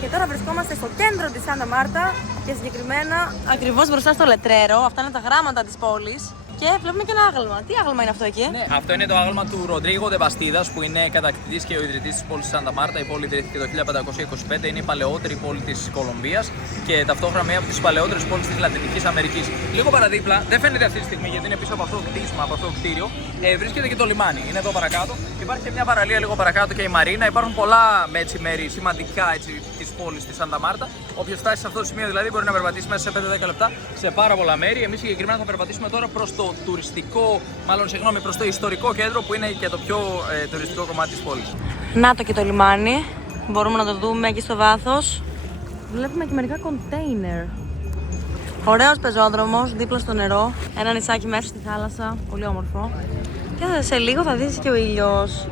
Και τώρα βρισκόμαστε στο κέντρο της Σάντα Μάρτα και συγκεκριμένα ακριβώς μπροστά στο λετρέρο. Αυτά είναι τα γράμματα της πόλης. Και βλέπουμε και ένα άγαλμα. Τι άγαλμα είναι αυτό εκεί? Ναι, αυτό είναι το άγαλμα του Ροντρίγο Ντε Μπαστίδας, που είναι κατακτητής και ο ιδρυτής της πόλης Σάντα Μάρτα. Η πόλη ιδρύθηκε το 1525, είναι η παλαιότερη πόλη της Κολομβίας και ταυτόχρονα μία από τις παλαιότερες πόλεις της Λατινικής Αμερικής. Λίγο παραδίπλα, δεν φαίνεται αυτή τη στιγμή γιατί είναι πίσω από αυτό το κτίσμα, από αυτό το κτίριο, βρίσκεται και το λιμάνι. Είναι εδώ παρακάτω. Υπάρχει και μια παραλία λίγο παρακάτω και η Μαρίνα. Υπάρχουν πολλά μέρη σημαντικά της πόλης της Σάντα Μάρτα. Όποιος φτάσει σε αυτό το σημείο δηλαδή μπορεί να περπατήσει μέσα σε 5-10 λεπτά σε πάρα πολλά μέρη. Εμείς συγκεκριμένα θα περπατήσουμε τώρα προς το τουριστικό, προς το ιστορικό κέντρο που είναι και το πιο τουριστικό κομμάτι της πόλης. Να το και το λιμάνι. Μπορούμε να το δούμε εκεί στο βάθος. Βλέπουμε και μερικά κοντέινερ. Ωραίος πεζόδρομος δίπλα στο νερό. Ένα νησάκι μέσα στη θάλασσα. Πολύ όμορφο. Και σε λίγο θα δεις και ο ήλιος.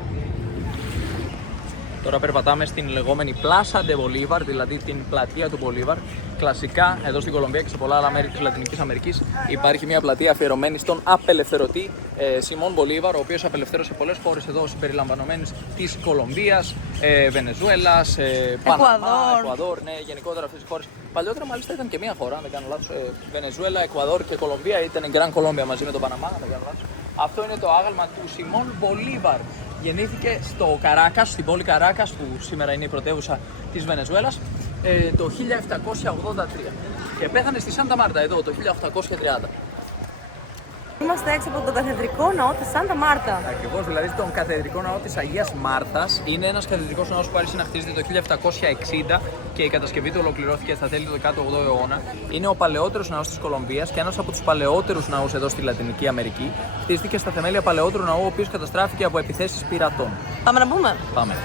Τώρα περπατάμε στην λεγόμενη Plaza de Bolívar, δηλαδή την πλατεία του Bolívar. Κλασικά εδώ στην Κολομβία και σε πολλά άλλα μέρη της Λατινικής Αμερικής υπάρχει μια πλατεία αφιερωμένη στον απελευθερωτή Σιμών Μπολίβαρ, ο οποίος απελευθέρωσε πολλές χώρες εδώ συμπεριλαμβανομένης της Κολομβίας, Βενεζουέλας, Παναμά, Εκουαδόρ, ναι, γενικότερα αυτές τις χώρες. Παλιότερα μάλιστα ήταν και μια χώρα, αν δεν κάνω λάθος, Βενεζουέλα, Εκουαδόρ και Κολομβία, ήταν η Γκραν Κολόμπια μαζί με τον Παναμά, αν δεν κάνω λάθος. Αυτό είναι το άγαλμα του Σιμών Μπολίβαρ. Γεννήθηκε στο Καράκας, στην πόλη Καράκας, που σήμερα είναι η πρωτεύουσα της Βενεζουέλας, το 1783 και πέθανε στη Σάντα Μάρτα εδώ το 1830. Είμαστε έξω από τον καθεδρικό ναό της Σάντα Μάρτα. Ακριβώς, δηλαδή τον καθεδρικό ναό της Αγίας Μάρθας. Είναι ένας καθεδρικός ναός που άρχισε να χτίζεται το 1760 και η κατασκευή του ολοκληρώθηκε στα τέλη του 18ου αιώνα. Είναι ο παλαιότερος ναός της Κολομβίας και ένας από τους παλαιότερους ναούς εδώ στη Λατινική Αμερική. Χτίστηκε στα θεμέλια παλαιότερου ναού, ο οποίος καταστράφηκε από επιθέσεις πειρατών. Πάμε να πούμε. Πάμε.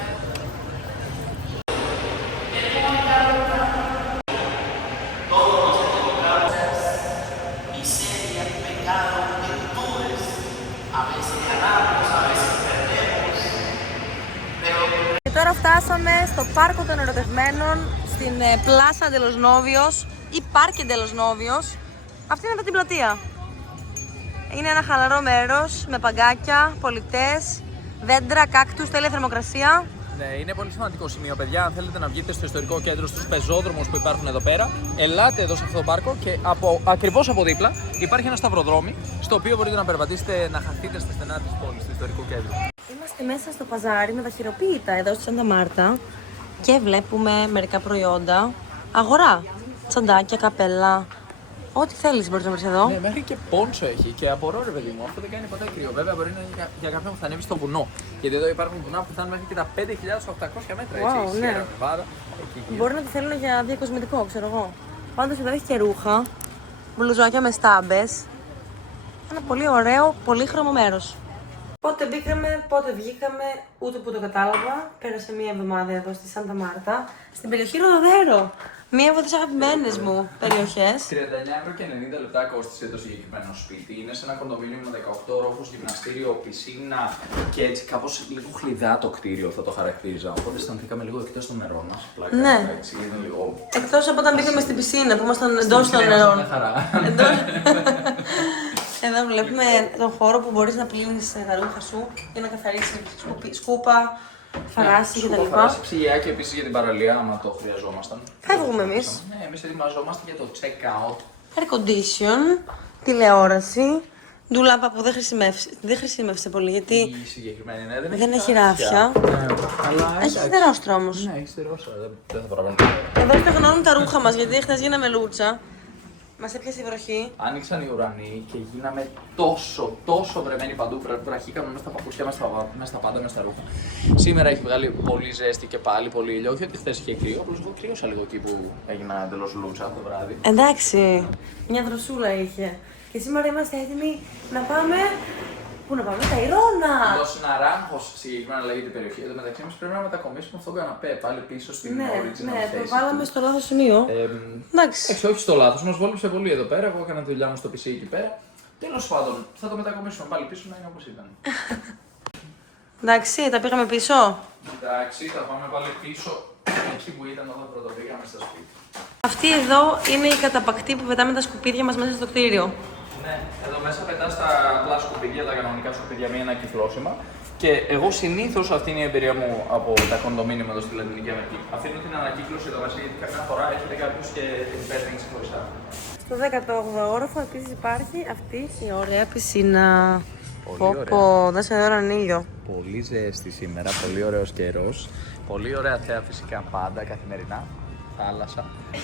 Και τώρα φτάσαμε στο Πάρκο των Ερωτευμένων, στην Plaza de los Novios ή Parque de los Novios. Αυτή είναι εδώ την πλατεία. Είναι ένα χαλαρό μέρος με παγκάκια, πολιτές, δέντρα, κάκτους, τέλεια θερμοκρασία. Ναι, είναι πολύ σημαντικό σημείο, παιδιά. Αν θέλετε να βγείτε στο ιστορικό κέντρο, στους πεζόδρομους που υπάρχουν εδώ πέρα, ελάτε εδώ σε αυτό το πάρκο και ακριβώς από δίπλα υπάρχει ένα σταυροδρόμι, στο οποίο μπορείτε να περπατήσετε, να χαθείτε στα στενά της πόλης, στο ιστορικό κέντρο. Είμαστε μέσα στο παζάρι με τα χειροποίητα εδώ στη Σάντα Μάρτα και βλέπουμε μερικά προϊόντα. Αγορά, τσαντάκια, καπέλα, ό,τι θέλεις μπορείς να βρεις εδώ. Ναι, μέχρι και πόνσο έχει και απορώ ρε παιδί μου, αυτό δεν κάνει ποτέ κρύο. Βέβαια μπορεί να είναι για κάποιον που θα ανέβει στο βουνό. Γιατί εδώ υπάρχουν βουνά που φτάνουν μέχρι και τα 5.800 μέτρα. Wow, έτσι, ναι. Νεβάδα, Μπορεί να τη θέλουν για διακοσμητικό, ξέρω εγώ. Πάντως εδώ έχει και ρούχα, μπλουζάκια με στάμπες. Ένα πολύ ωραίο, πολύχρωμο μέρος. Πότε μπήκαμε, πότε βγήκαμε, ούτε που το κατάλαβα. Πέρασε μία εβδομάδα εδώ στη Σάντα Μάρτα, στην περιοχή Ροδοδέρο. Μία από τις αγαπημένες μου περιοχές. 39 € και 90 λεπτά κόστησε το συγκεκριμένο σπίτι. Είναι σε ένα κοντομίνιο με 18 όροφους, γυμναστήριο, πισίνα και έτσι κάπως λίγο χλιδά το κτίριο, θα το χαρακτήριζα. Οπότε αισθανθήκαμε λίγο εκτός των νερών μας. Πλάκα, Ναι. έτσι, είναι λίγο... Εκτός από όταν μπήκαμε στην πισίνα που ήμασταν εντός των νερών. Εδώ βλέπουμε τον χώρο που μπορείς να πλύνεις τα ρούχα σου ή να καθαρίσεις σκούπα, φαράση κτλ. Φαράση, ψυγιάκι επίσης για την παραλία, άμα το χρειαζόμασταν. Φεύγουμε εμείς. Ναι, εμείς ετοιμαζόμαστε για το check-out. Air condition, τηλεόραση, ντουλάπα που δεν χρησιμεύσε πολύ γιατί Η συγκεκριμένη, ναι, δεν έχει ράφια. Ναι, αλλά Έχει σιδερόστρα όμως. Ναι, έχει σιδερόστρα, δεν θα παραπάνω. Εδώ στεγνώνουν τα ρούχα μας γιατί χθες γίναμε λούτσα. Μας έπιασε η βροχή. Άνοιξαν οι ουρανοί και γίναμε τόσο βρεμένοι παντού. Βραχήκαμε μέσα στα παπούτσια, μέσα στα πάντα, μέσα στα ρούχα. Σήμερα έχει βγάλει πολύ ζέστη και πάλι πολύ ήλιο. Όχι ότι χθες είχε κρύο, απλώς εγώ κρύωσα λίγο εκεί που έγινα εντελώς λούτσα το βράδυ. Εντάξει, μια δροσούλα είχε. Και σήμερα είμαστε έτοιμοι να πάμε. Πού να πάμε, τα Ηρώνα! Los Naranjos συγκεκριμένα λέγεται η περιοχή. Εν τω μεταξύ μας πρέπει να μετακομίσουμε αυτόν τον καναπέ πάλι πίσω στην original ναι, θέση. το βάλαμε στο λάθος σημείο. Εντάξει. Όχι στο λάθος, μας βόλεψε πολύ εδώ πέρα. Εγώ έκανα τη δουλειά μου στο PC εκεί πέρα. Τέλος πάντων, θα το μετακομίσουμε πάλι πίσω να είναι όπως ήταν. Εντάξει, τα πήγαμε πίσω. Εντάξει, θα πάμε πάλι πίσω εκεί που ήταν όταν πρώτα πήγαμε στα σπίτια. Αυτή εδώ είναι η καταπακτή που πετάμε τα σκουπίδια μας μέσα στο κτίριο. Ναι, εδώ μέσα πετάς τα απλά σκουπίδια, τα κανονικά σκουπίδια, μία ανακυκλώσιμα. Και εγώ συνήθως αυτή είναι η εμπειρία μου από τα κοντομίνιουμ εδώ στη Λατινική Αμερική. Αφήνω την ανακύκλωση εδώ μέσα γιατί καμιά φορά έχετε κάποιος και την παίρνει ξεχωριστά. Στο 18ο όροφο επίσης υπάρχει αυτή η ωραία πισίνα. Πολύ ωραία. Πω, δώσε εδώ έναν ήλιο. Πολύ ζέστη σήμερα, πολύ ωραίος καιρός. Πολύ ωραία θέα φυσικά πάντα καθημερινά. Θάλασσα.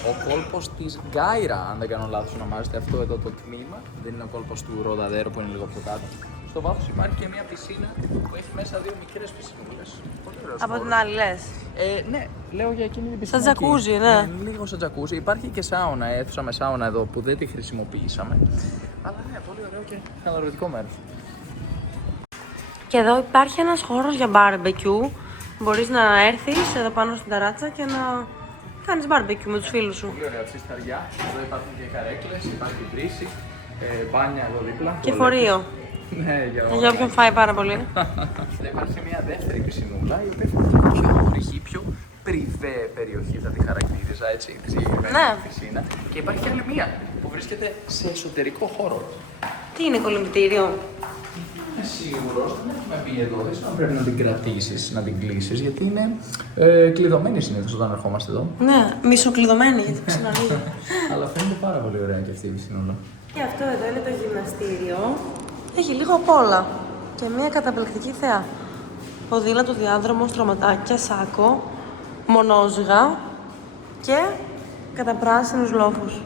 Ο κόλπος της Γκάιρα, αν δεν κάνω λάθος ονομάζεται αυτό εδώ το τμήμα. Δεν είναι ο κόλπος του Ροδαδέρο που είναι λίγο πιο κάτω. Στο βάθος υπάρχει και μια πισίνα που έχει μέσα δύο μικρές πισινούλες. Πολύ ωραίος Από χώρος. την άλλη λες. Ναι, λέω για εκείνη την πισίνα. Σαν τζακούζι, ναι. Λίγο σαν τζακούζι. Υπάρχει και σάουνα, αίθουσα με σάουνα εδώ που δεν τη χρησιμοποιήσαμε. Αλλά ναι, πολύ ωραίο και χαλαρωτικό μέρος. Και εδώ υπάρχει ένας χώρος για barbecue. Μπορείς να έρθεις εδώ πάνω στην ταράτσα και να κάνεις barbecue με τους φίλους σου. Πολύ ωραία ψισταριά. Εδώ υπάρχουν και καρέκλες, υπάρχει βρύση, μπάνια εδώ δίπλα. Και φορείο. Ναι, Για όποιον φάει πάρα πολύ. Θα υπάρχει μια δεύτερη πισινούλα, η οποία είναι πιο ορυχή, πιο πριβέ περιοχή, θα τη χαρακτήριζα έτσι, τη συγκεκριμένη Ναι. πισίνα. Και υπάρχει και άλλη μία που βρίσκεται σε εσωτερικό χώρο. Τι είναι κολυμπητήριο? Είμαι σίγουρος, δεν έχουμε πει εδώ, δεν ξέρω αν πρέπει να την κρατήσεις, να την κλείσεις, γιατί είναι κλειδωμένη συνήθως όταν ερχόμαστε εδώ. Ναι, μισοκλειδωμένη γιατί ξανανοίγει. Αλλά φαίνεται πάρα πολύ ωραία και αυτή η πισινούλα. Και αυτό εδώ είναι το γυμναστήριο. Έχει λίγο απ' όλα. Και μια καταπληκτική θέα. Ποδήλατο, διάδρομο, στρωματάκια, σάκο, μονόζυγα και καταπράσινους λόφους.